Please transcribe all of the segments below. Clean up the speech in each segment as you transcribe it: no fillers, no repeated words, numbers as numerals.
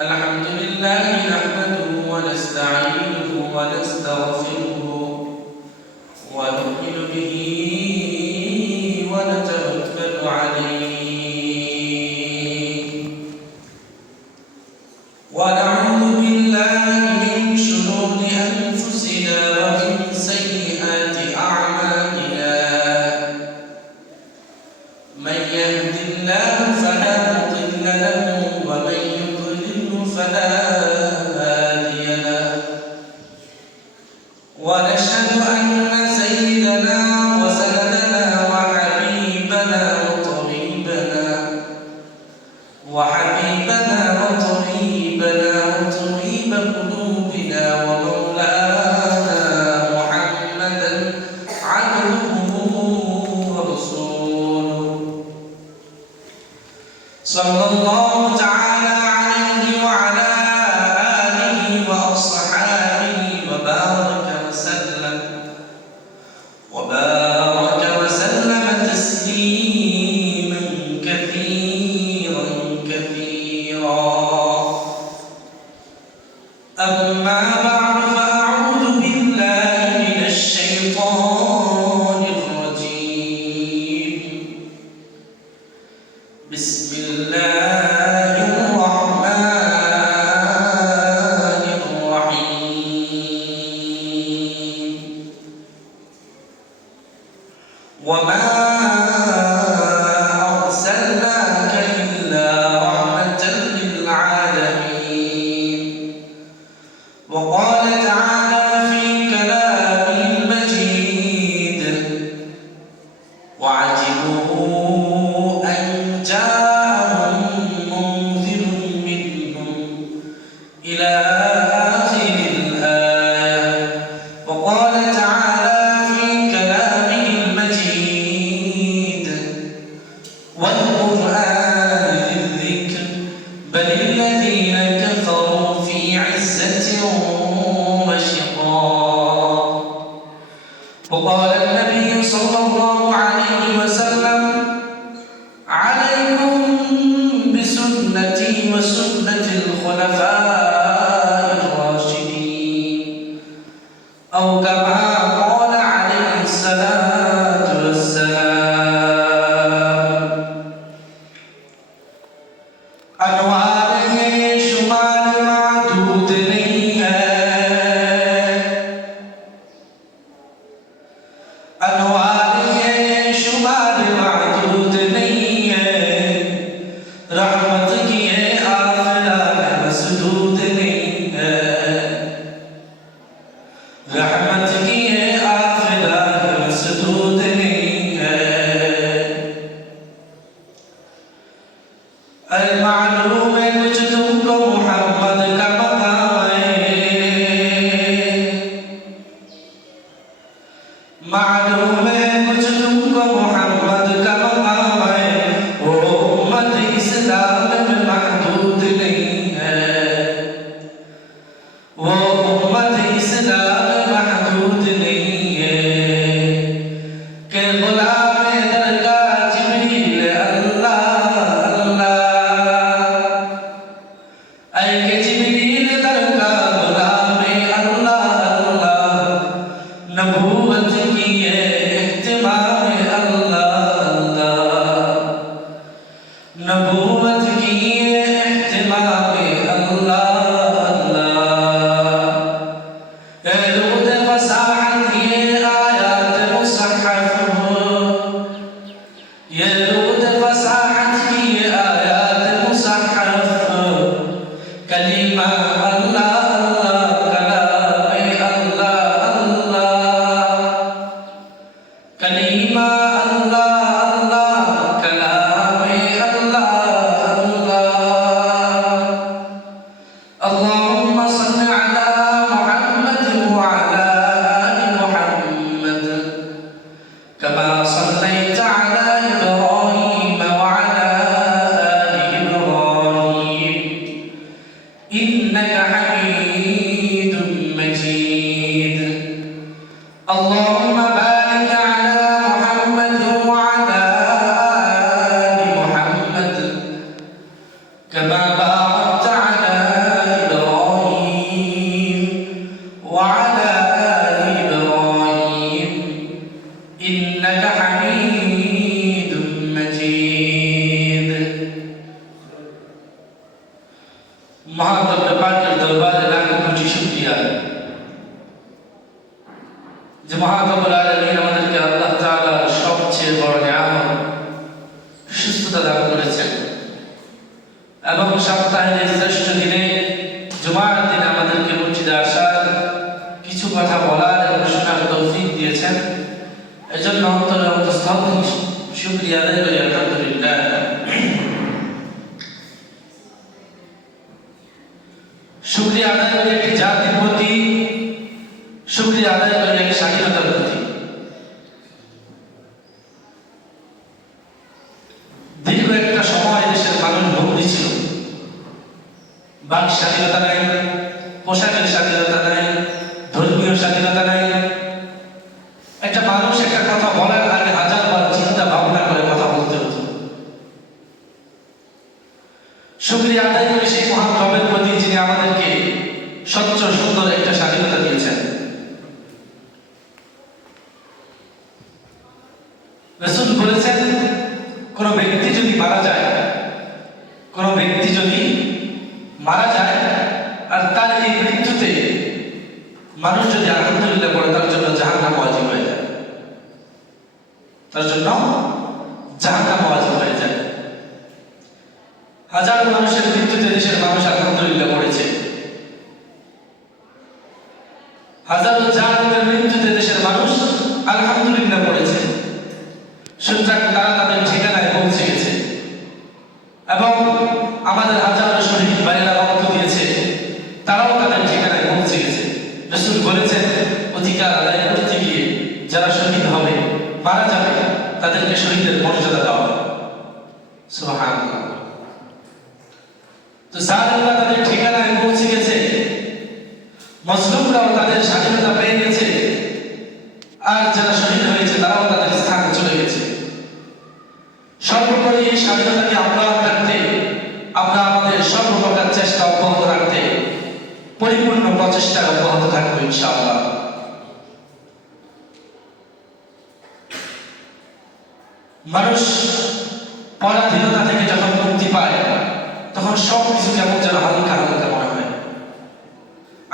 الحمد لله نحمده ونستعينه ونستغفره ونؤمن به ونتوكل عليه ونعوذ بالله من شرور أنفسنا ومن سيئات أعمالنا من يهد الله فلا مضل له ومن يضلل فلا هادي له ونشهد أن سيدنا وسندنا وحبيبنا وطبيب قلوبنا ومولانا محمدا عبده ورسوله صلى الله تعالى عليه وعلى آله وأصحابه وبارك وسلم تسليما كثيرا أما بعد فأعوذ بالله من الشيطان الرجيم بسم الله الرحمن الرحيم وما أرسلناك إلا رحمة للعالمين وقال تعالى في كلامه المجيد وعجبوا أن جاءهم منذر منهم إلى آخر الآية وقال تعالى في كلامه المجيد والقرآن ذي الذكر بل الذين كفروا في عزة وشقاق وقال النبي صلى الله عليه وسلم عليكم بسنتي وسنة الخلفاء الراشدين أو كما قال عليه الصلاة والسلام أنوار شمال معدود नहीं है أنوار शुमार معدود नहीं है रहमत की आफियात मसदूद नहीं है रहमत की आफियात मसदूद नहीं है अरे मालूम है कुछ तुमको मोहम्मद का मकाम है मालूम है कुछ तुमको मोहम्मद का मकाम है वो उम्मत इस्लाम में महदूद नहीं है वो उम्मत इस्लाम में महदूद नहीं है कि गुलाम दरगाह जिब्रील अल्लाह ऐ के जिब्रील दरगाह गुलाम अल्लाह नबूवत की है इख्तिमाम अल्लाह नबूवत की है इख्तिमाम अल्लाह रूद फसाहत ये आयात मुसहफ ये रूद फसाहत की ये आयात मुसहफ कलीमा अल्लाह कलीमा अल्लाह कलाम अल्लाह كما باركت على إبراهيم وعلى آل إبراهيم إنك حميد مجيد महान पाक के दरबार लाख कोटि शुक्रिया যে মহান আলামিন আমাদেরকে আল্লাহ তাআলা সবচেয়ে বড় নিয়ামত সুস্থতা দান করেছেন এবং সপ্তাহের শ্রেষ্ঠ দিনে জুমার দিনে আমাদেরকে মসজিদে আসার কিছু কথা বলার এবং শোনার তৌফিক দিয়েছেন এজন্য অন্তরে অন্তঃস্থল শুকরিয়া আদায় করি আলহামদুলিল্লাহ শুকরিয়া আদায় করি একটি জাতির প্রতি শুকরিয়া আদায় করি এক স্বাধীনতার প্রতি দীর্ঘ একটা সময় দেশের মানুষ বন্দী ছিল বাক স্বাধীনতা নাই পোশাকের স্বাধীনতা নাই ধর্মীয় স্বাধীনতা নাই একটা মানুষ একটা কথা বলার আগে হাজারবার চিন্তা ভাবনা করে কথা বলতে হতো শুকরিয়া আদায় করি সেই মহান রবের প্রতি যিনি আমাদেরকে স্বচ্ছ সুন্দর একটা স্বাধীনতা দিয়েছেন রাসূল বলেছেন কোন ব্যক্তি যদি মারা যায় আর তার এই মৃত্যুতে মানুষ যদি আলহামদুলিল্লাহ পড়ে তার জন্য জাহান্নাম ওয়াজিব হয়ে যায় হাজার মানুষের মৃত্যুতে দেশের মানুষ আলহামদুলিল্লাহ পড়েছে হাজারো জাহান্নামের মৃত্যুতে দেশের মানুষ আলহামদুলিল্লাহ পড়েছে সুতরাং তারা তাদের ঠিকানায় পৌঁছে গেছে এবং আমাদের হাজারো শহীদ ভাইয়েরা রক্ত দিয়েছে তারাও তাদের ঠিকানায় পৌঁছে গেছে রাসূল বলেছেন অধিকার আদায় করতে গিয়ে যারা শহীদ হবে মারা যাবে তাদেরকে শহীদের মর্যাদা দেওয়া হবে সুবহানাল্লাহ তো জালেমরা তাদের ঠিকানায় পৌঁছে গেছে মজলুমরাও তাদের স্বাধীনতা পেয়ে গেছে আর যারা শহীদ হয়েছে তারাও তাদের স্থানে চলে গেছে সর্বোপরি এই স্বাধীনতাকে আমরা রাখতে আমরা আমাদের সর্বপ্রকার চেষ্টা অব্যাহত রাখতে পরিপূর্ণ প্রচেষ্টা অব্যাহত থাকবো ইনশাআল্লাহ মানুষ পরাধীনতা থেকে যখন মুক্তি পায় তখন সবকিছু কেমন যেন হালকা হালকা মনে হয়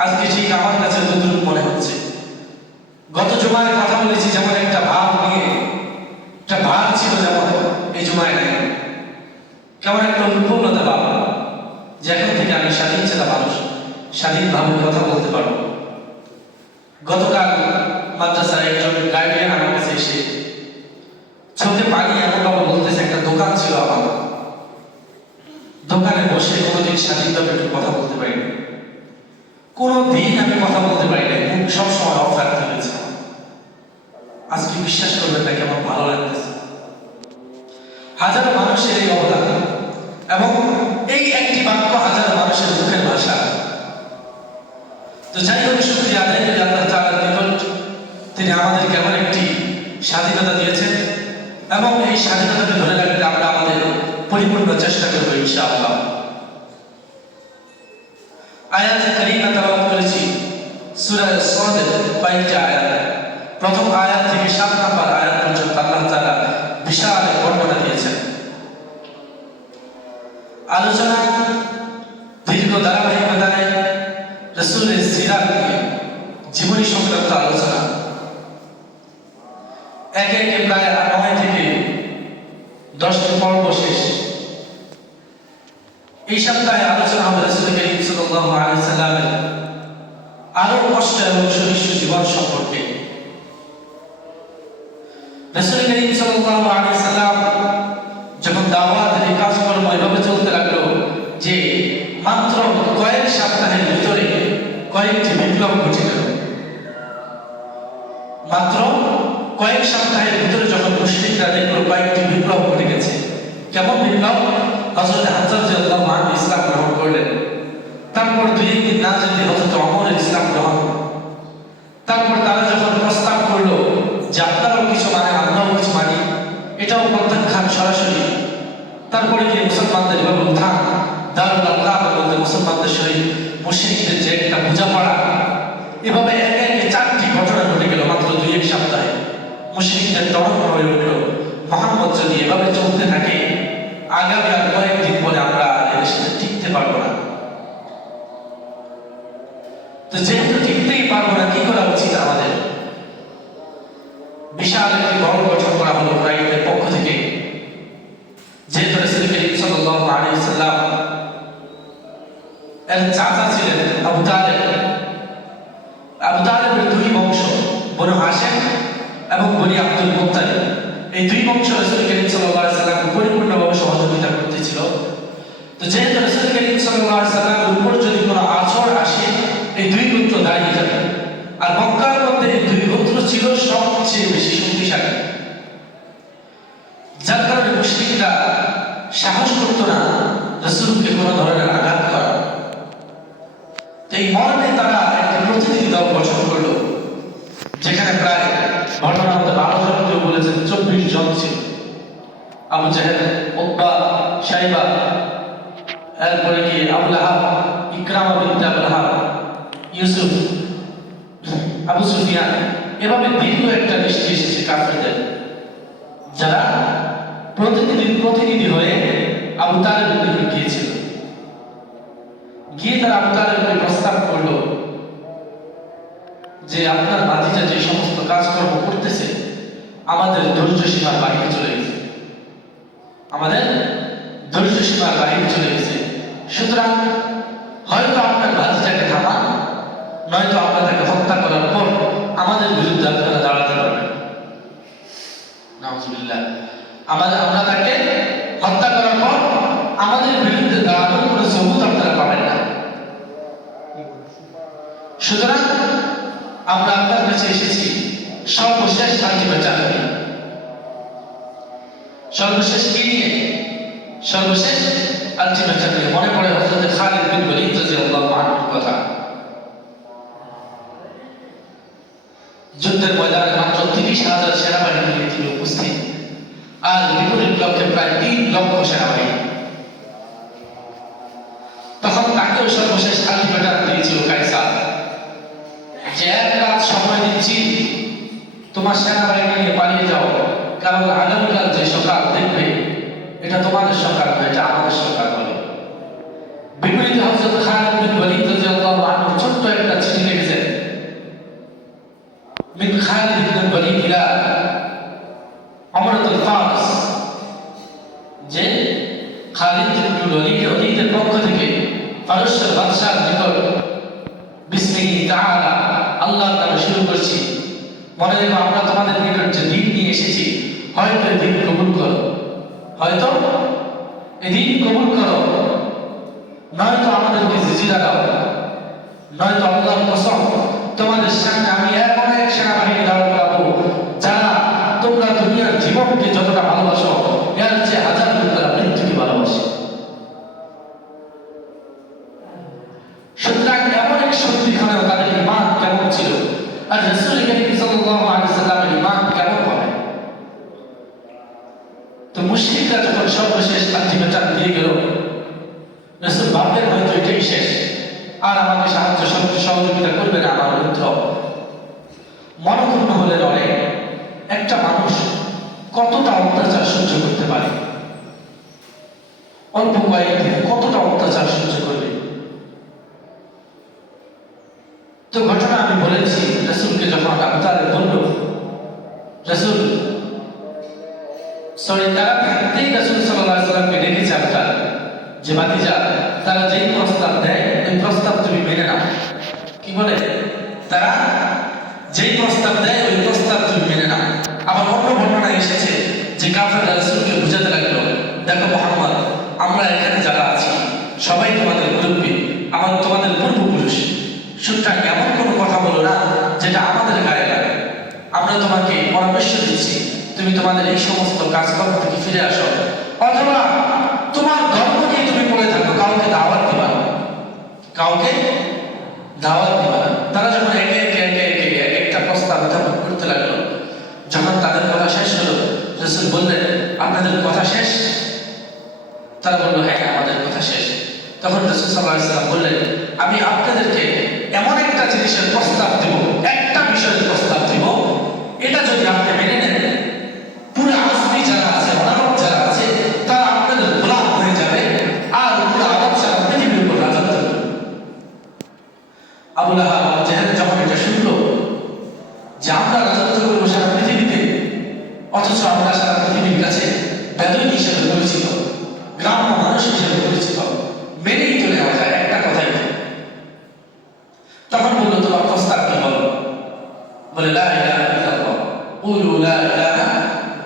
আজকে ঠিক আমার কাছে যতটুকু মনে হচ্ছে গত জুমায় কথা বলেছি যেমন একটা ভাব নিয়ে একটা ভাব ছিল যেমন এই জুমায় নাই কেমন একটা উৎপন্নতা ভাব যে এখন থেকে আমি স্বাধীন ছেলে মানুষ স্বাধীনভাবে কথা বলতে পারবো গতকাল মাদ্রাসার একজন গার্ডিয়ান আমার কাছে এসে চোখে পানি এমনভাবে বলতেছে একটা দোকান ছিল আমার দোকানে বসে কোনোদিন স্বাধীনভাবে একটু কথা বলতে পারিনি কোনোদিন আমি কথা বলতে পারি না মুখ সবসময় অফ রাখতে হয়েছে আজকে বিশ্বাস করবেন না কেমন ভালো লাগতেছে হাজারো মানুষের এই অবদান এবং এই একটি বাক্য হাজারো মানুষের মুখের ভাষা তো যাই হোক শুকরিয়া আদায় করি আল্লাহ তাআলার নিকট তিনি আমাদেরকে এমন একটি স্বাধীনতা দিয়েছেন এবং এই স্বাধীনতাকে ধরে রাখতে আমরা আমাদের পরিপূর্ণ চেষ্টা করব ইনশাআল্লাহ আয়াতে কারিমা তেলাওয়াত করেছি সূরা সাদের 22টি আয়াত প্রথম আয়াত থেকে 7 নম্বর আয়াত পর্যন্ত আল্লাহ তাআলা বিশাল বর্ণনা দিয়েছেন আলোচনা দীর্ঘ ধারাবাহিকতায় রাসূলের সিরাত নিয়ে জীবনী সংক্রান্ত আলোচনা একে একে প্রায় 9 থেকে 10টি পর্ব শেষ এই সপ্তাহে আলোচনা হবে রাসূল করিম সাল্লাল্লাহু আলাইহি সাল্লামের আরো কষ্ট এবং সহিষ্ণু জীবন সম্পর্কে রাসূল করিম সাল্লাল্লাহু আলাইহি সাল্লাম যখন দাওয়াতের কাজকর্ম এভাবে চলতে লাগলো যে মাত্র কয়েক সপ্তাহের ভিতরে কয়েকটি বিপ্লব ঘটে গেল মাত্র কয়েক সপ্তাহের ভিতরে যখন মুশরিকরা দেখলো কয়েকটি বিপ্লব ঘটে গেছে কেমন বিপ্লব হযরত হামজা রাদিয়াল্লাহু আনহু ইসলাম গ্রহণ করলেন তারপর দুই দিন না যেতে হযরত ওমর ইসলাম গ্রহণ তারপর তারা যখন প্রস্তাব করলো যে আপনারাও কিছু মানে আমরাও কিছু মানি এটাও প্রত্যাখ্যান সরাসরি তারপরে কি মুসলমানদের এভাবে উত্থান মুশরিকদের যে একটা বোঝাপড়া, এভাবে একে একে 4টি ঘটনা ঘটে গেল মাত্র 2-1 সপ্তাহে। মুশরিকদের তরঙ্গ হয়ে উঠল, মুহাম্মদ যদি এভাবে চলতে থাকে আগামী আর কয়েকদিন পরে আমরা এদের সাথে টিকতে পারবো না। তো যেহেতু টিকতেই পারবো না, কি করা উচিত আমাদের? বিশাল একটি দল গঠন করা হলো কুরাইশদের পক্ষ থেকে। যেহেতু রাসূল করিম সাল্লাল্লাহু আলাইহি ওয়াসাল্লাম এর চাচা ছিলেন আবু তালেব। আবু তালেবের 2 বংশ, বনু হাশিম এবং বনি আব্দুল মুত্তালিব। এই 2 বংশ রাসূল করিম সাল্লাল্লাহু আলাইহি ওয়াসাল্লামকে পরিপূর্ণভাবে সহযোগিতা করতেছিল। তো যেহেতু রাসূল করিম সাল্লাল্লাহু আলাইহি ওয়াসাল্লামের উপর যদি কোনো আছর আসে, এই 2 গোত্র দাঁড়িয়ে যাবে। আর মক্কার মধ্যে এই 2 গোত্র ছিল সবচেয়ে বেশি শক্তিশালী, যার কারণে মুশরিকরা সাহস করত না রাসূলকে কোনো ধরনের আঘাত করা। তো এই মর্মে তারা একটি প্রতিনিধি দল গঠন করলো, যেখানে প্রায় ঘটনার মধ্যে 12 জন, কেউ বলেছেন 24 জন ছিল। আবু জাহেল, উতবা, শাইবা, এরপরে কি আবু লাহাব, ইকরামা বিনতে আবু লাহাব, ইউসুফ, আবু সুফিয়ান, এভাবে দীর্ঘ একটা লিস্ট এসেছে কাফেরদের, যারা প্রতিনিধি হয়ে আবু তালেবের নিকট গিয়েছিল। গিয়ে তারা আবু তালেবকে প্রস্তাব করলো যে আপনার ভাতিজা যে সমস্ত কাজকর্ম করতেছে আমাদের ধৈর্য সীমার বাইরে চলে গেছে, আমাদের ধৈর্য সীমার বাইরে চলে গেছে। সুতরাং হয়তো আপনার ভাতিজাকে থামান, নয়তো আপনাদেরকে হত্যা করার পর আমাদের বিরুদ্ধে আপনারা দাঁড়াতে পারবেন। নাউজুবিল্লাহ। আমরা তাকে হত্যা করার পর আমাদের বিরুদ্ধে দাঁড়ানোর কোনো সবুত আপনারা পাবেন না। সুতরাং আমরা আপনার কাছে এসেছি সর্বশেষ আলটিমেটাম নিয়ে। সর্বশেষ কি নিয়ে? সর্বশেষ আলটিমেটাম নিয়ে। মনে পড়ে হযরত খালিদ বিন ওয়ালিদ রাদিয়াল্লাহু আনহুর কথা। যুদ্ধের ময়দানে মাত্র 30,000 সেনাবাহিনী নিয়ে তিনি উপস্থিত, আর বিপরীত লক্ষ্যে প্রায় 3 লক্ষ সেনাবাহিনী। তখন তাকেও সর্বশেষ আলটিমেটাম দিয়েছিল কায়সার যে 1 রাত সময় দিচ্ছি, তোমার সেনাবাহিনী নিয়ে পালিয়ে যাও, কারণ আগামীকাল যে সকাল দেখবে এটা তোমাদের সকাল নয়, এটা আমাদের সকাল হবে। বিপরীতে হযরত খালিদ বিন ওয়ালিদ রাদিয়াল্লাহু আনহু ছোট্ট একটা চিঠি লিখেছেন, মিন খালিদ বিন ওয়ালিদ ইলা আমরাতুল ফারস, যে খালিদ বিন ওয়ালিদের পক্ষ থেকে ফারসের বাদশার নিকট বিসমিল্লাহি তাআলা, আল্লাহর নামে শুরু করছি। মনে রেখো আমরা তোমাদের নিকট যে দিন নিয়ে এসেছি, হয়তো এই দিন কবুল করো, হয়তো এই দিন কবুল করো, নয়তো আমাদেরকে জিজিরা দাও, নয়তো আল্লাহর কসম তোমাদের সামনে আমি এমন এক সেনাবাহিনী দাঁড় করাবো যারা তোমরা দুনিয়ার জীবনকে যতটা ভালোবাসো এর চেয়ে 1000 গুণ তারা মৃত্যুকে ভালোবাসে। সুতরাং এমন এক শক্তিখানে তাদের ঈমান কেমন ছিল, আর রাসূল করিম সাল্লাল্লাহু আলাইহি ওয়াসাল্লামের ঈমান কেমন হবে? তো মুশরিকরা যখন সর্বশেষ আলটিমেটাম দিয়ে গেল, রাসূল ভাবলেন হয়তো এটাই শেষ, আর আমাকে সাহায্য সহযোগিতা করবে না আমার মিত্র। মনক্ষুণ্ণ হলেন অনেক। একটা মানুষ কতটা অত্যাচার সহ্য করতে পারে? অল্প কয়েকদিন কতটা অত্যাচার সহ্য করবে? তো ঘটনা আমি বলেছি, রাসূলকে যখন আবু তালেব বলল, তারা থাকতেই রাসূল সাল্লাল্লাহু আলাইহি ওয়াসাল্লামকে ডেকেছে আবু তালেব যে ভাতিজা, তারা যেই প্রস্তাব দেয় ওই প্রস্তাব তুমি মেনে নাও। কি বলে? তারা যেই প্রস্তাব দেয় ওই প্রস্তাব তুমি মেনে নাও। আবার অন্য বর্ণনায় এসেছে যে কাফেররা রাসূলকে বুঝাতে লাগলো, দেখো মুহাম্মদ, আমরা এখানে যারা আছি সবাই তোমাদের মুরব্বী, তোমাদের পূর্বপুরুষ, সুতরাং এমন কোনো কথা বলো না যেটা আমাদের গায়ে লাগে। আমরা তোমাকে পরামর্শ দিচ্ছি তুমি তোমাদের এই সমস্ত কাজকর্ম থেকে ফিরে আসো, অথবা তোমার ধর্ম নিয়ে তুমি পড়ে থাকো, কাউকে দাওয়াত দিবা না, কাউকে দাওয়াত দিবা না। তারা যখন একে একটা প্রস্তাব উত্থাপন করতে লাগলো, যখন তাদের কথা শেষ হলো, রাসূল বললেন আপনাদের কথা শেষ? তারা বলল হ্যাঁ আমাদের কথা শেষ। তখন রাসূল সাল্লাল্লাহু আলাইহি ওয়াসাল্লাম বললেন আমি আপনাদেরকে এমন একটা জিনিসের প্রস্তাব দেব, একটা বিষয়ের প্রস্তাব দেব, এটা যদি আপনি মেনে নেন, পুরো আজমি যারা আছে, অনারব যারা আছে, তারা আপনাদের গোলাম হয়ে যাবে, আর পুরো আরব সারা পৃথিবীর উপর রাজত্ব করবে। আবু লাহাব আবু জাহেল যখন এটা শুনলো যে আমরা রাজত্ব করবো সারা পৃথিবীতে, অথচ আমরা সারা পৃথিবীর কাছে বেদুইন হিসেবে পরিচিত, গ্রাম্য মানুষ হিসেবে পরিচিত, মেনেই চলে যাওয়া যায় একটা কথাই। তখন বললো তোমার প্রস্তাব কি বলো? বলে লা ইলাহা ইল্লাল্লাহ, কুলু লা ইলাহা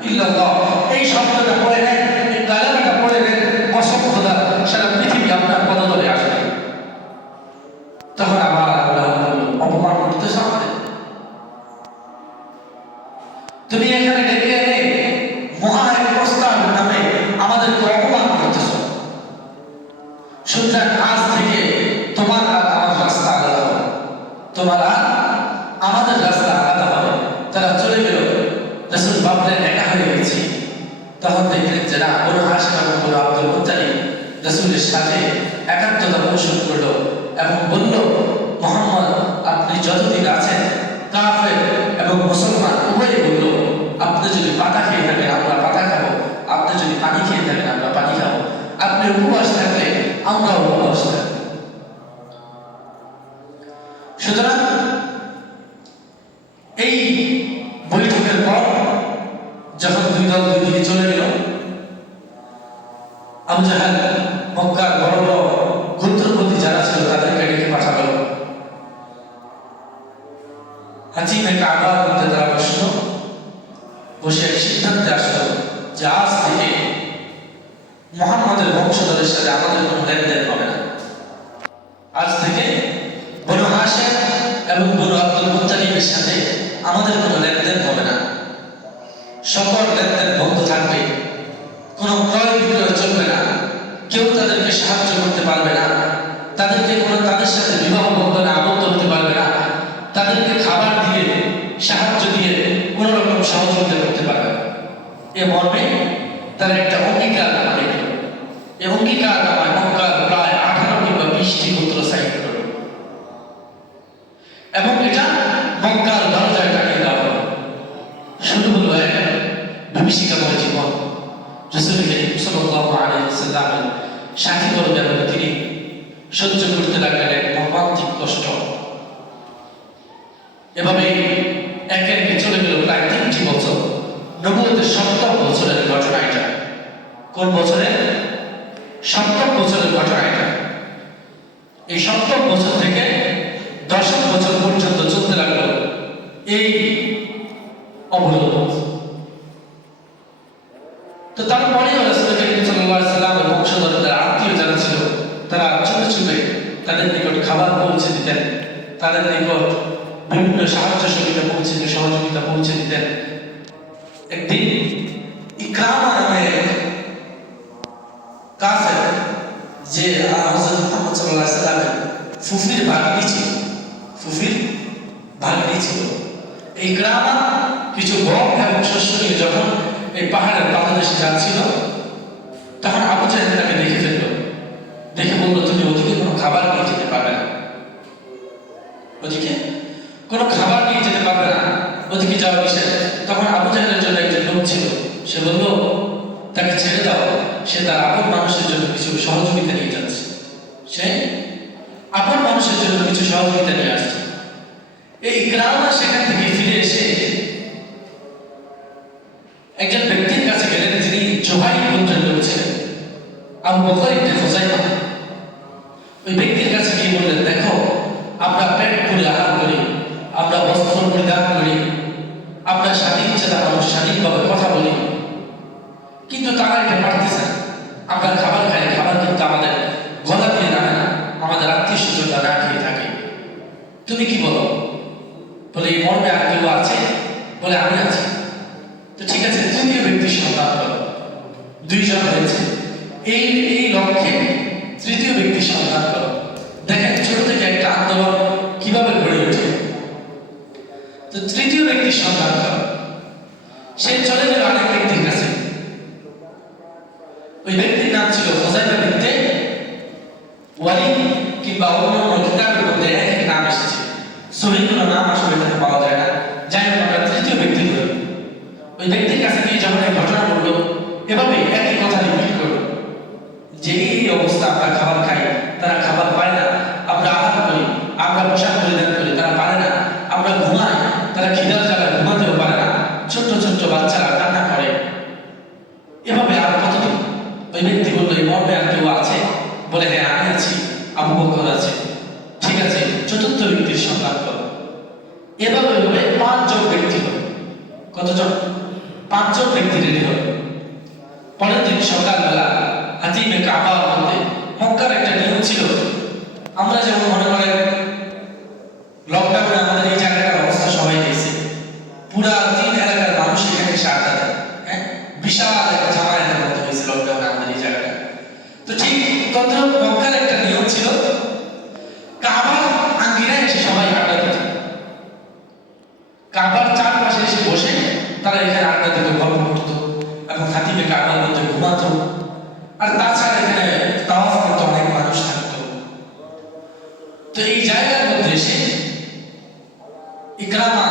ইল্লাল্লাহ, এই শব্দটা পড়ে নেন, এই কালেমাটা পড়ে নেন, কসম খোদা সারা পৃথিবী আপনার পদতলে আসবে। তখন আবার আল্লাহ অপমান করতেছ আমাদের, তুমি এখানে ডেকে এনে মহা এক প্রস্তাবের নামে আমাদেরকে অপমান করতেছ। সুতরাং আজ থেকে তোমার আর আমার রাস্তা আলাদা হবে, তোমার আর আমাদের রাস্তা আলাদা হবে। তারা চলে গেল, রাসূল ভাবলেন একা হয়ে গেছি। তখন দেখলেন যে না, বনু হাশিম এবং বনু আব্দুল মুত্তালিব রাসূলের সাথে একাত্মতা পোষণ করলো এবং বলল, মুহাম্মদ আপনি যতদিন আছেন, কাফের এবং মুসলমান উভয়ই বলল, আপনি যদি পাতা খেয়ে থাকেন আমরা পাতা খাবো, আপনি যদি পানি খেয়ে থাকেন আমরা পানি খাবো, আপনি উপবাস থাকলে আমরা উপবাস থাকবো। সুতরাং এই বৈঠকের পর যখন দুই দল দুই দিকে চলে গেল, আবু জাহেল মক্কার বড় বড় গোত্রপতি যারা ছিল তাদেরকে ডেকে পাঠালো। হাতিমে কাবার মধ্যে তারা বসলো, বসে এক সিদ্ধান্তে আসলো যে আজ থেকে মুহাম্মদের বংশধরের সাথে আমাদের কোনো লেনদেন হবে না। আজ থেকে বনু হাশিম এবং বনু আব্দুল মুত্তালিবের সাথে আমাদের কোনো লেনদেন হবে না, সকল লেনদেন বন্ধ থাকবে, কোনো ক্রয় বিক্রয় চলবে না, কেউ তাদেরকে সাহায্য করতে পারবে না, তাদেরকে কোনো তাদের সাথে বিবাহ বন্ধনে আবদ্ধ হতে পারবে না, তাদেরকে খাবার দিয়ে সাহায্য দিয়ে কোনো রকম সহযোগিতা করতে পারবে না। এ মর্মে তারা একটা অঙ্গীকার নামা লিখল। এই অঙ্গীকার নামায় মক্কার প্রায় 18 কিংবা 20টি গোত্র সাইন করল এবং এটা মক্কার দরজায় টানিয়ে দেওয়া হলো। শুরু হলো এক বিভীষিকাময় জীবন। রাসূল করিম সাল্লাল্লাহু আলাইহি ওয়াসাল্লামের সাথী বলবে এবং তিনি সহ্য করতে লাগলেন এক মর্মান্তিক কষ্ট। এভাবে একে একে চলে গেল প্রায় 3টি বছর। নবুয়তের 7ম বছরের ঘটনা এটা। কোন বছরে? 7ম বছরের ঘটনা এটা। এই 7ম বছর থেকে 10ম বছর পর্যন্ত চলতে লাগলো এই অবরোধ। তো তারপরেও রাসূল করিম সাল্লাল্লাহু আলাইহি ওয়াসাল্লামের বংশধরদের আত্মীয় যারা ছিল তারা চুপে চুপে তাদের নিকট খাবার পৌঁছে দিতেন, তাদের নিকট বিভিন্ন সাহায্য সহযোগিতা পৌঁছে দিতেন। একদিন ইকরামা নামে কাফের, যে হযরত মুহাম্মদ সাল্লাল্লাহু আলাইহি ওয়াসাল্লামের ফুফির ভাগ্নি ছিল, এই ইকরামা কিছু গম এবং শস্য নিয়ে যখন এই পাহাড়ের পাদদেশে যাচ্ছিল, তখন আবু জাহেল তাকে দেখে ফেলল। দেখে বলল, তুমি ওদিকে কোনো খাবার নিয়ে যেতে পারবে না, ওদিকে কোনো খাবার নিয়ে যেতে পারবে না, ওদিকে যাওয়া নিষেধ। তখন আবু জাহেলের জন্য একজন লোক ছিল, সে বলল তাকে ছেড়ে দাও, সে তার আপন মানুষের জন্য কিছু সহযোগিতা নিয়ে যাচ্ছে, সে আপন মানুষের জন্য কিছু সহযোগিতা নিয়ে আসছে। এই ইকরামা সেখান থেকে ফিরে এসে একজন ব্যক্তির কাছে গেলেন, যিনি জুহাইর গোত্রের লোক ছিলেন, আবু বকর ইবনে খুযাইমা। ওই ব্যক্তির কাছে গিয়ে বললেন, দেখো আমরা পেট পুরে আহার করি, আমরা বস্ত্র পরিধান করি, আমরা স্বাধীন চেতা মানুষ, স্বাধীনভাবে কথা বলি, কিন্তু তারা এটা পারতেছে না। আমরা খাবার খাই, খাবার কিন্তু আমাদের গলা দিয়ে নামে না, আমাদের আত্মীয় স্বজনরা না খেয়ে থাকে। তুমি কি বলো? বলে এই মর্মে আর কেউ আছে? বলে আমি আছি। তো ঠিক আছে, তৃতীয় ব্যক্তির সন্ধান করো। 2 জন হয়েছে, এই লক্ষ্যে তৃতীয় ব্যক্তির সন্ধান করো। দেখেন ছোট থেকে একটা আন্দোলন কিভাবে গড়ে ওঠে। তো তৃতীয় ব্যক্তির সন্ধান করো। সে চলে গেল আরেক ব্যক্তির কাছে। ওই ব্যক্তির নাম ছিল খুযাইমা বিনতে ওয়ালিদ কিংবা অন্য নাম আসলে এখানে পাওয়া যায় না। যাই হোক, আমরা তৃতীয় ব্যক্তি ধরি। ওই ব্যক্তির কাছে গিয়ে যখন এই ঘটনা বললো, এভাবে একই কথা রিপিট করলো যে এই অবস্থা, আমরা খাবার খাই, তারা খাবার পায় না, আমরা আহার করি, আমরা পোশাক পরিধান করি, তারা পারে না, আমরা ঘুমাই, তারা খিদার জ্বালায় ঘুমাতেও পারে না, ছোট্ট ছোট্ট বাচ্চারা কান্না করে। এভাবে আর কতদিন? ওই ব্যক্তি বললো, এই মর্মে আর কেউ আছে? বলে, হ্যাঁ আমি আছি, আবু বকর আছে। ঠিক আছে, চতুর্থ ব্যক্তির সন্ধান করো। এভাবে এভাবে 5 জন ব্যক্তি হল। কতজন? 5 জন ব্যক্তি রেডি হল। পরের দিন সকালবেলা হাতিমে কাবার মধ্যে মক্কার একটা নিয়ম ছিল। আমরা যেমন মনে করেন লকডাউনে আমাদের এই জায়গাটার অবস্থা সবাই দেখছে, পুরা 3 এলাকার মানুষ এখানে এসে আড্ডা দেয়। হ্যাঁ, বিশাল একটা জামায়াতের মতো হয়েছে লকডাউনে আমাদের এই জায়গাটা। তো ঠিক তদ্রুপ মক্কার একটা নিয়ম ছিল, কাবার আঙ্গিনায় এসে সবাই আড্ডা দিত। কাবার চারপাশে এসে বসে তারা এখানে আড্ডা দিত, গল্প করতো এবং হাতিমে কাবার মধ্যে ঘুমাতো। আর তাছাড়া এখানে তাওয়াফ করতে অনেক মানুষ থাকতো। তো এই জায়গার মধ্যে এসে ইকরামা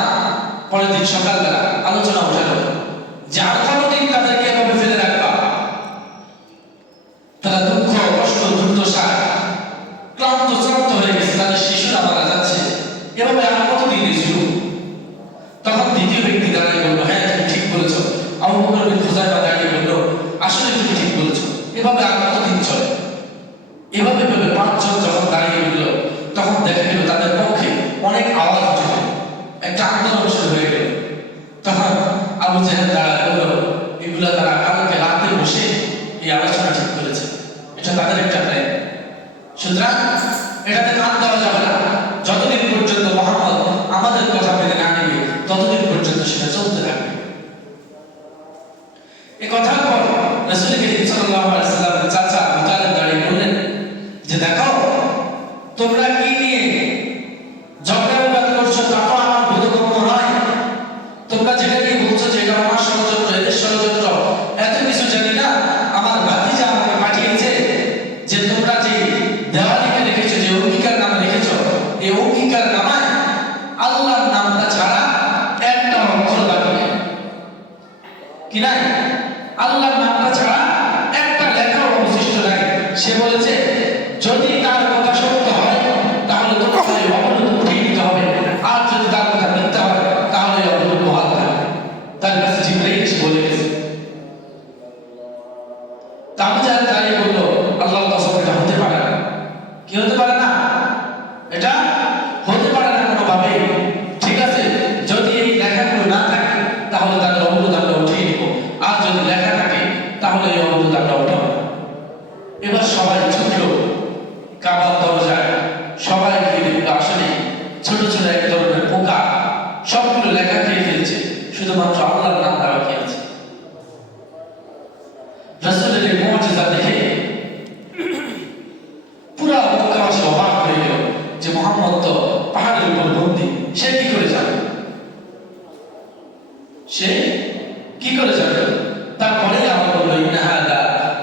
পরের দিন সকালবেলা আলোচনা উঠালো যে আর কতদিন তাদেরকে এভাবে ফেলে রাখবা? তারা দুঃখ, কষ্ট, দুর্দশা, ক্লান্ত শ্রান্ত হয়ে গেছে, তাদের শিশুরা মারা যাচ্ছে, এভাবে আর কতদিন ছিল? তখন দ্বিতীয় ব্যক্তি দাঁড়িয়ে বললো, হ্যাঁ তুমি ঠিক বলেছো। আবু বকর বিন খুজাইফা দাঁড়িয়ে বললো, আসলে তুমি ঠিক বলেছো, এভাবে আর কতদিন চলে? এভাবে ভেবে 5 জন যখন দাঁড়িয়ে গেল, তখন দেখা গেল তাদের পক্ষে অনেক আওয়াজ উঠে একটা আন্দোলন শুরু হয়ে গেল। তখন আবু জাহেল দাঁড়ায় বলল, এগুলা তারা কালকে রাতে বসে এই আলোচনা ঠিক করেছে, এটা তাদের একটা প্ল্যান। সুতরাং এটাতে কান দেওয়া যাবে না। যতদিন পর্যন্ত মুহাম্মদ আমাদের কথা মেনে না নেবে, ততদিন পর্যন্ত সেটা চলতে থাকবে। এই কথার পর রাসূল করিম সাল্লাল্লাহু আলাইহি ওয়াসাল্লামের চাচা আবু তালেব দাঁড়িয়ে বললেন যে, দেখো তোমরা কি নিয়ে ঝগড়া বিবাদ করছো, তা তো আমার বোধগম্য নয়। তোমরা যেটা নিয়ে বলছো যে এটা আমার ষড়যন্ত্র, এদের ষড়যন্ত্র, এত কিছু জানি না। আমার ভাতিজা আমাকে পাঠিয়েছে যে তোমরা যে দেওয়ালিকে লিখেছো, যে অঙ্গীকার নামে লিখেছো, এই অঙ্গীকার নামায় আল্লাহর নামটা ছাড়া একটা অক্ষর বাকি নেই। কি নাই? আল্লাহর নামটা ছাড়া একটা লেখাও অবশিষ্ট নাই। সে বলেছে যদি তার কথা সত্য হয় তাহলে তোমাকে অবরোধ উঠিয়ে নিতে হবে, আর যদি তার কথা মিথ্যা হয় তাহলে অবরোধ বহাল থাকবে। তার কাছে জিবরাইল এসে বলে গেছে। আবু জাহেল দাঁড়িয়ে বলল, আল্লাহর কসম, এটা হতে পারে না। কি হতে পারে না? এটা হতে পারে না কোনোভাবে। ঠিক আছে, যদি এই লেখাগুলো না থাকে তাহলে তাদের অবরোধ আমরা উঠিয়ে নিব, আর যদি লেখা থাকে তাহলে এই অবরোধ আমরা উঠাবো। এবার সবাই ছুটল কাবার দরজায়। সবাই গিয়ে দেখলো আসলে ছোট ছোট এক ধরনের পোকা সবগুলো লেখা খেয়ে ফেলছে, শুধুমাত্র আল্লাহর নামটা বাকি আছে। রাসূলের এই মুজিজা দেখে পুরা মক্কাবাসী অবাক হয়ে গেল যে মুহাম্মদ তো পাহাড়ের উপর বন্দী, সে কি করে যাবে? সে কি করে যাবে? তারপরে আমরা বলল, ইন্না হাযা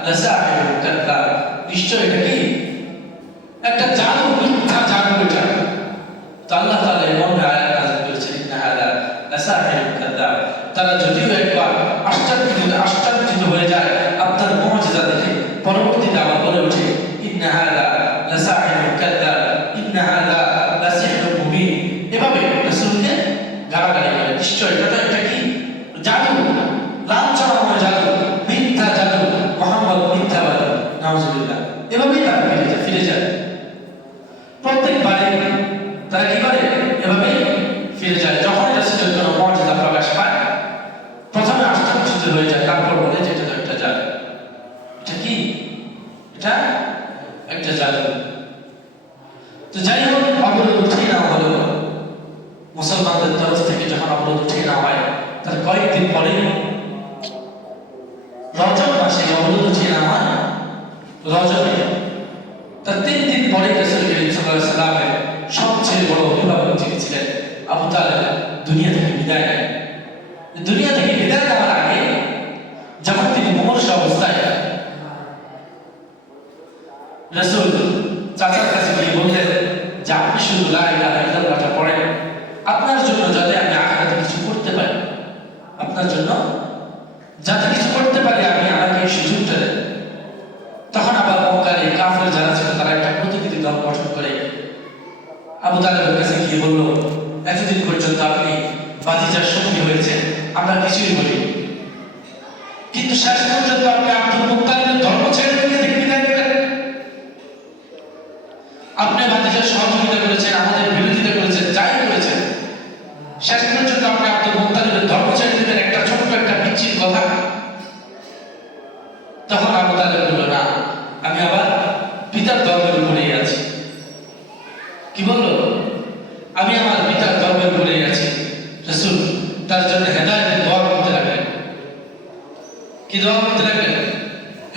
লাসাহিরুন কাযযাব, নিশ্চয় এটা কি একটা জাদু, মিথ্যা জাদু এটা। তো আল্লাহ তাআলা এমন আয়াত নাযিল করেছেন, ইন্না হাযা লাসাহিরুন কাযযাব। তারা যদিও একবার আশ্চর্যিত হয়ে যায় আপনার মুজিজা দেখে, পরবর্তীতে আবার বলে ওঠে, ইন্না হাযা লাসাহিরুন কাযযাব, ইন্না হাযা লাসিহরুন মুবিন। এভাবে রাসূলকে গালাগালি করে, নিশ্চয় এটা কি জাদু, লাঞ্ছনাময় জাদু, মিথ্যা জাদু, মুহাম্মদ মিথ্যাবাদী, নাউজুবিল্লাহ। এভাবেই তারা ফিরে যায়। প্রত্যেকবারে তারা কি করে? এভাবে ফিরে যায়। যখন রাসূলের কোনো মুজিজা প্রকাশ পায়, প্রথমে আশ্চর্যিত হয়ে যায়, তারপর বলে যে এটা তো একটা জাদু। এটা কি? এটা একটা জাদু। তো যাই হোক, অবরোধ উঠিয়ে নেওয়া হলো। মুসলমানদের তরফ থেকে যখন অবরোধ উঠিয়ে নেওয়া হয়, তার কয়েকদিন পরে রজব মাসে অবরোধ উঠিয়ে নেওয়া হয়। রজবে তার 3 দিন পরে রাসূল করিম সাল্লাল্লাহু আলাইহি ওয়াসাল্লামের সবচেয়ে বড় অভিভাবক যিনি ছিলেন আবু তালেব দুনিয়া থেকে বিদায় নেন। দুনিয়া থেকে বিদায় নেওয়ার আগে যখন তিনি মুমূর্ষু অবস্থায় রাসূল চাচার কাছে গিয়ে বললেন যে আপনি শুধু লা ইলাহা ইল্লাল্লাহটা পড়েন, আপনার জন্য যাতে আমি আখিরাতে কিছু করতে পারি, আপনার জন্য যাতে কিছু করতে পারি আমি, আমাকে এই সুযোগটা দেন। তখন আবার মক্কার কাফের যারা ছিল তারা একটা প্রতিনিধি দল গঠন করে আবু তালেবের কাছে গিয়ে বলল, এতদিন পর্যন্ত আপনি বাতিজার সঙ্গী হয়েছেন, আমরা কিছুই বলি, কিন্তু শেষ পর্যন্ত আপনি আব্দুল মুত্তালিবের ধর্ম ছেড়ে দিয়ে বিদায় নেবেন। আপনি বাতিজার সহযোগিতা করেছেন, আমাদের বিরোধিতা করেছেন, যাই করেছেন, শেষ পর্যন্ত আপনি আব্দুল মুত্তালিবের ধর্ম ছেড়ে দিবেন, একটা ছোট্ট একটা পিচ্ছির কথা। তখন আবু তালেব বলল, না, আমি আবার পিতার ধর্মের উপরেই আছি। কি বলল? আমি আমার পিতার ধর্মের উপরেই আছি। রাসূল তার জন্য হেদায়েতের দোয়া করতে লাগলেন। কি দোয়া করতে লাগলেন?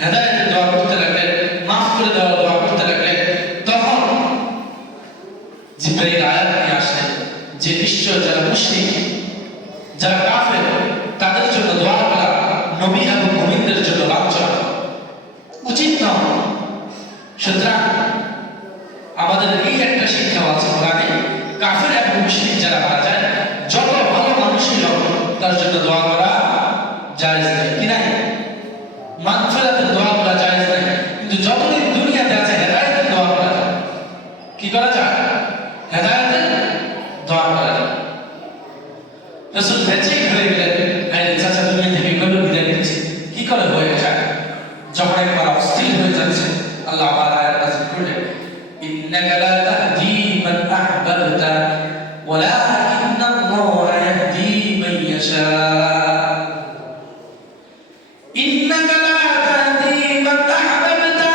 হেদায়েতের দোয়া করতে লাগলেন, মাফ করে দেওয়ার দোয়া করতে লাগলেন। তখন জিবরাইল আয়াত নিয়ে আসলেন যে নিশ্চয় যারা মুশরিক, যারা কাফের, তাদের জন্য দোয়া করা নবী এবং মুমিনদের জন্য লাঞ্ছনা, উচিত নয়। সুতরাং আমাদের এই একটা শিক্ষা আছে কোরআনে, কাফের এবং মুশরিক যারা মারা যায়, যত ভালো মানুষই হোক তার জন্য দোয়া করা জায়েজ নেই, কি নাই? মাগফিরাতের দোয়া করা জায়েজ নেই, কিন্তু যতদিন দুনিয়াতে আছে হেদায়েতের দোয়া করা যায়। কি করা যায়? হেদায়েতের দোয়া করা যায়। রাসূল বেঁচে ঘুরে গেলেন, আরে চাচা দুনিয়া থেকে গেল, বিদায় নিচ্ছে, কি করে হয়ে যায়? যখন একবার অস্থির হয়ে যাচ্ছে, আল্লাহ আবার আয়াত নাযিল করলেন, ইন্নাকা লা তাহদি মান আহবাবতা ওয়ালাকিন্নাল্লাহা ইয়াহদি মান ইয়াশা। ইন্নাকা লা তাহদি মান আহবাবতা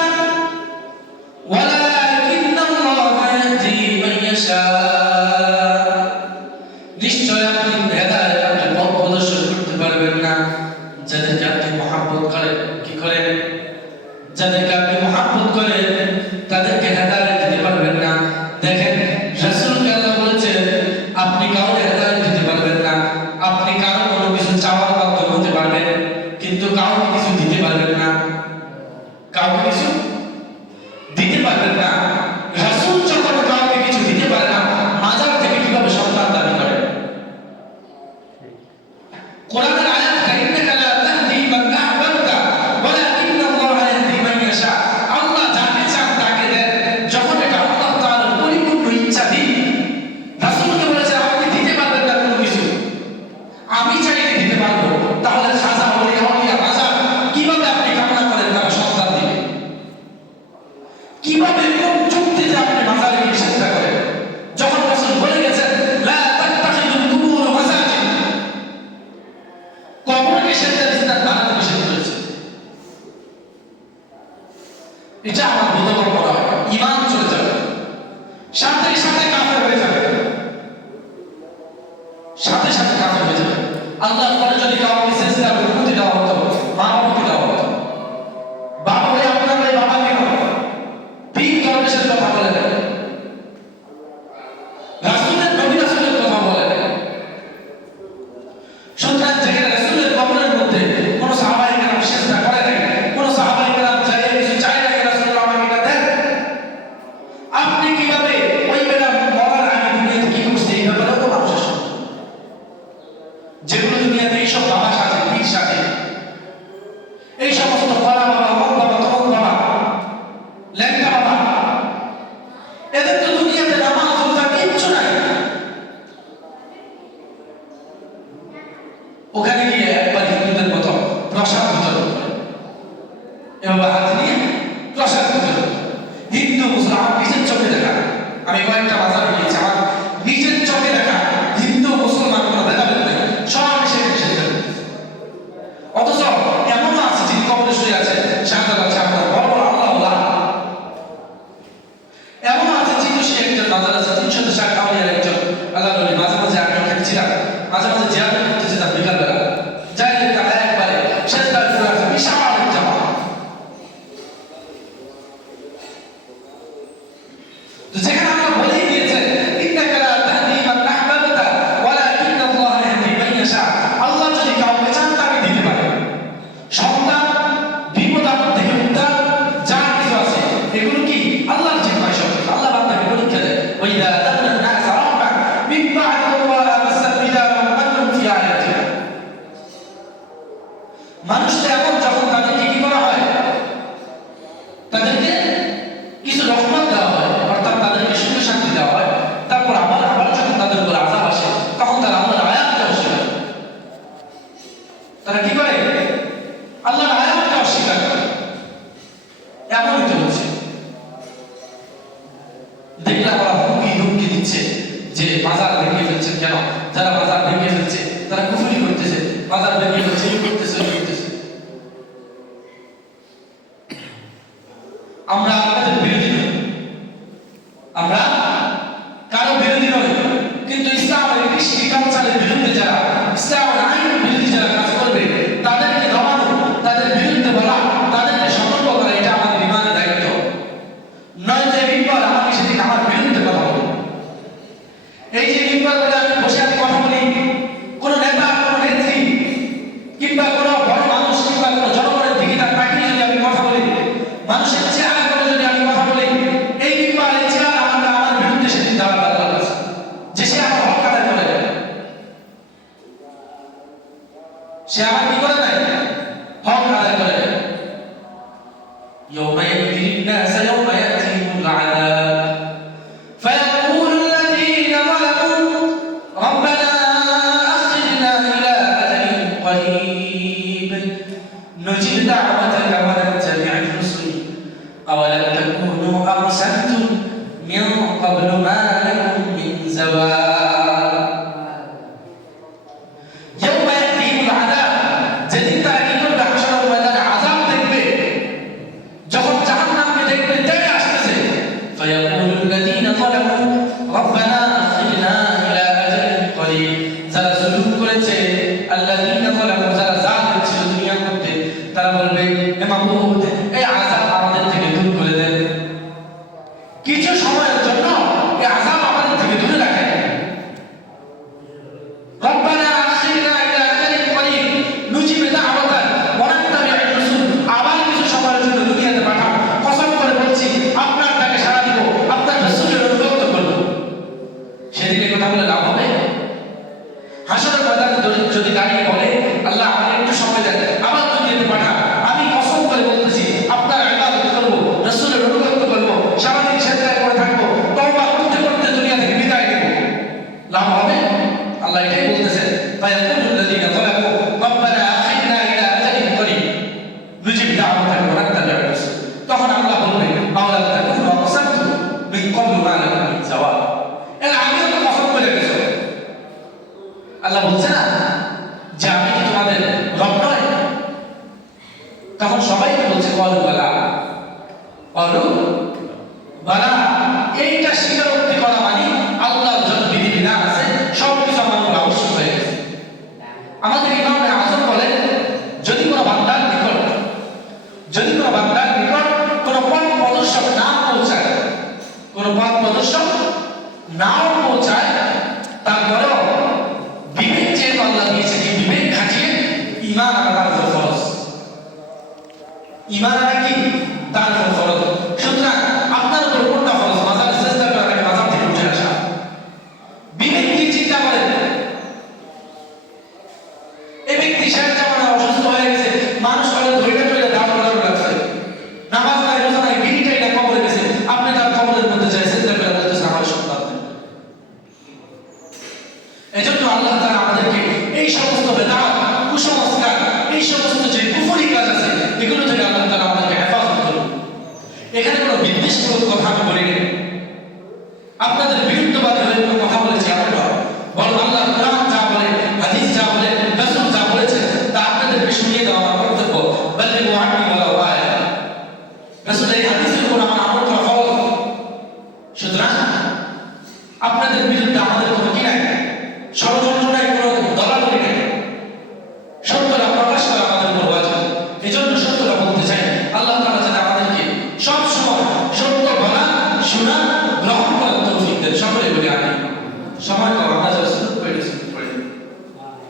ওয়ালাকিন্নাল্লাহা ইয়াহদি মান ইয়াশা। নিশ্চয় আপনি হেদায়েত, আপনি পথ প্রদর্শন করতে পারবেন না যাদেরকে আপনি মহব্বত করেন। কি করেন? যাদেরকে আপনি মহব্বত করেন তাদেরকে হেদায়েত দিতে পারবেন না। দেখেন, রাসূলকে আল্লাহ বলেছেন আপনি কাউকে হেদায়েত দিতে পারবেন না, আপনি কারো কোনো কিছু চাওয়ার মাধ্যমে হতে পারবেন, কিন্তু কাউকে কিছু দিতে পারবেন না, কাউকে কিছু দিতে পারবেন না। রাসূল যখন কাউকে কিছু দিতে পারে না, মাজার থেকে কিভাবে সন্তান দাবি করে? কোরআনের আয়াত, ইন্নাকা লা তাহদি মান আহবাবতা ওয়ালাকিন্নাল্লাহা ইয়াহদি মান ইয়াশা। আল্লাহ যাকে চান তাকে দেন, যখন এটা আল্লাহ তাআলার পরিপূর্ণ ইচ্ছাধীন। রাসূলকে বলেছে আপনি দিতে পারবেন না কোনো কিছু, আমি চাইলে দিতে পারবো। তাহলে খাজা ওলিয়া মাজার কিভাবে আপনি কামনা করেন তারা সন্তান দিবে? কিভাবে, কোন যুক্তিতে আপনি মাজারে গিয়ে চেষ্টা করেন? যখন রাসূল বলে গেছেন লা তাত্তাখিযুল কুবুর মাসাজিদ, কবরকে সেজদার স্থান বানাতে নিষেধ করেছে। এটা আমার বোধগম্য নয়, ঈমান চলে যাবে, সাথে সাথে কাফের হয়ে যাবে, সাথে সাথে কাফের হয়ে যাবে। আল্লাহর পরে যদি কাউকে সেজদার অনুমতি দেওয়া হতো, মা বাবাকে দেওয়া হতো, বাবা হয়ে আপনার ওই বাবাকে নয়, পীর দরবেশের কথা বলে দেন, রাসূলের নবী রাসূলের কথা বলে দেন। সুতরাং যেখানে রাসূলের কবরের মধ্যে কোন সাহাবায়ে কেরাম সেজদা করে নাই, কোন সাহাবায়ে কেরাম চাইলে কিছু চায় না, রাসূলুল্লাহ আমাকে এটা দেন, আপনি কিভাবে ওই বেটা মরার আগে দুনিয়াতে কি করছে এই ব্যাপারে কোন মানুষের সন্দেহ? যেগুলো দুনিয়াতে এইসব বাবা সাজে, পীর সাজে, এই সমস্ত কলা বাবা, অমুক বাবা, তমুক বাবা, ল্যাংটা বাবা, এদের তো দুনিয়াতে নামাজ রোজা কিচ্ছু নাই। ওখানে গিয়ে একবার হিন্দুদের মতো প্রসাদ বিতরণ করে, এভাবে হাত নিয়ে প্রসাদ বিতরণ করে। হিন্দু মুসলমান নিজের চোখে দেখা, আমি কয়েকটা বাজারে গিয়েছি, আমার নিজের চোখে দেখা হিন্দু মুসলমান কোনো ভেদাভেদ নেই, সব এসে সেজদা করতেছে। অথচ এমনও আছে যিনি কবরে শুয়ে আছে, শাহজালাল শাহজালাল বড় বড় আল্লাহ, এমন আছে চিন্তুষী একজন বাজার আছে, 300 আউলিয়ার একজন আল্লাহ নবী। মাঝে মাঝে আমি ওখানে ছিলাম, মাঝে মাঝে জিয়ারত করতে যেতাম বিকালবেলা, যাই দেখতাম একবারে সেজদায় পড়ে আছে বিশাল এক জামা। তো যেখানে আমরা বলেই দিয়েছেন দিচ্ছে যে বাজার ভেঙে ফেলছেন কেন, যারা বাজার ভেঙে ফেলছে তারা কুফরি করতেছে, বাজার ভেঙে ফেলছে, এই করতেছে, ওই করতেছে। আমরা আপনাদের বিরোধী নই, আমরা কারো বিরোধী নই, কিন্তু ইসলামের কৃষ্টি কালচারের বিরুদ্ধে যারা, ইসলামের আইনের বিরুদ্ধে যারা কাজ করবে তাদেরকে দমানো, তাদের বিরুদ্ধে বলা, তাদেরকে সতর্ক করা, এটা আমাদের ইমানের দায়িত্ব। নয়তো এই বিপদ আমাকে সেদিন আমার বিরুদ্ধে কথা বলে। এই যে বিপদ বলে আমি বসে আমি কথা বলি, কোনো নেতা, কোনো নেত্রী কিংবা কোনো বড় মানুষ কিংবা কোনো জনগণের দিকে তার তাকিয়ে যদি আমি কথা বলি, মানুষের চেহারা করে যদি আমি কথা বলি, এই বিপদ এই চেহারা আমার বিরুদ্ধে সেদিন দেওয়ার দরকার আছে, যে সে আমার হক আদায় করে দেয়, সে আমার কি করে দেয়, হক আদায় করে দেয়। يوم يأتي الناس يوم يأتيهم العذاب فيقول الذين ظلموا ربنا أخرجنا إلى أجل قريب نجب دعوتك ونتبع الرسل أولم تكونوا أقسمتم من قبل ما لكم من زوال يوم يأتيهم العذاب যেদিন তারা কি করবে, হাসরের ময়দানে আযাব দেখবে, যখন জাহান্নামকে দেখবে তেড়ে আসতেছে, ফায়াকুলু আল্লাযীনা যালামু রাব্বানা আখরিজনা ইলা আজালিন করিব, যারা জুলুম করেছে, আল্লাযীনা যালামু, যারা জালিম ছিল দুনিয়ার মধ্যে, তারা বলবে হে মাবুদ এই আযাব আমাদের থেকে দূর করে দেন, কিছু সময়ের জন্য এই আযাব আমাদের থেকে দূরে রাখেন। রব্বানা আখরিজনা ইলা আজালিন করিব নুজিব দাওয়াতাক ওয়া নাত্তাবি'র রাসূল, আবার কিছু সময়ের জন্য দুনিয়াতে পাঠান, কসম করে বলছি আপনার ডাকে সাড়া দিব, আপনার রাসূলের অনুগত করব। সেদিকে কথা বলে লাভ হবে? হাসরের ময়দানে যদি দাঁড়িয়ে বলে আল্লাহ আমাকে একটু সময় দেন, আবার দুনিয়াতে পাঠান, আমি কসম করে বলতেছি আপনার ইবাদত করব, রাসূলের অনুগত করব, সারাদিন সেজদায় করে থাকবো, তওবা করতে করতে দুনিয়া থেকে বিদায় নেব, লাভ হবে? আল্লাহ এটাই বলতেছেন, ফায়াকুলু আল্লাযীনা যালামু রাব্বানা আখরিজনা ইলা আজালিন করিব নুজিব দাওয়াতাক ওয়া নাত্তাবি'র রাসূল। তখন আল্লাহ বলবে আওলাম তাকুনু আকসামতুম মিন ক্বাবলু মা লাকুম মিন যাওয়াল, এর আগেও তো কসম করে গেছো। আল্লাহ বলছে না যে আমি কি তোমাদের রব নয়? তখন সবাইকে বলছে ক্বালু বালা, ক্বালু বালা। এইটা স্বীকারোক্তি করা মানে আল্লাহর যত বিধিবিধান আছে সব কিছু আমার উপর আবশ্যক হয়ে গেছে। আমাদের ইমামে আযম বলেন, যদি কোনো বান্দার নিকট কোনো পথ প্রদর্শক না পৌঁছায়, কোনো পথ প্রদর্শক নাও পৌঁছায়, তারপরেও বিবেক যেহেতু আল্লাহ দিয়েছে, এই বিবেক খাটিয়ে ঈমান আনা তার উপর ফরজ, ঈমান আনা কি তার উপর ফরজ। সুতরাং আপনার উপর কোনটা ফরজ? মাজারে সিজদা করা নাকি মাজার থেকে উঠে আসা? বিবেক কি চিন্তা করেন? এই ব্যক্তি শেষ জামানায় অসুস্থ হয়ে গেছে, মানুষ বলে ধৈর্য ধরে দাঁড় করানো লাগছে, নামাজ নাই, রোজা নাই, বিড়িটাই না কবরে গেছে, আপনি তার কবরের মধ্যে যায় সিজদা করে বলতেছেন আমার সন্তান দেন। এজন্য আল্লাহ তাআলা আমাদেরকে এই সমস্ত বেদাত, কুসংস্কার, এই সমস্ত যে কুফরি কাজ আছে এগুলো থেকে আল্লাহ তাআলা আমাদেরকে হেফাজত করুন। এখানে কোনো বিদ্বেষমূলক কথা আমি বলিনি, আপনাদের বিরুদ্ধবাদী হয়ে কোনো কথা বলেছি এমন নয়, বরং আল্লাহ কোরআন যা বলে, হাদিস যা বলে, রাসূল যা বলেছে তা আপনাদেরকে শুনিয়ে দেওয়া আমার কর্তব্য। বাল্লিগু আন্নী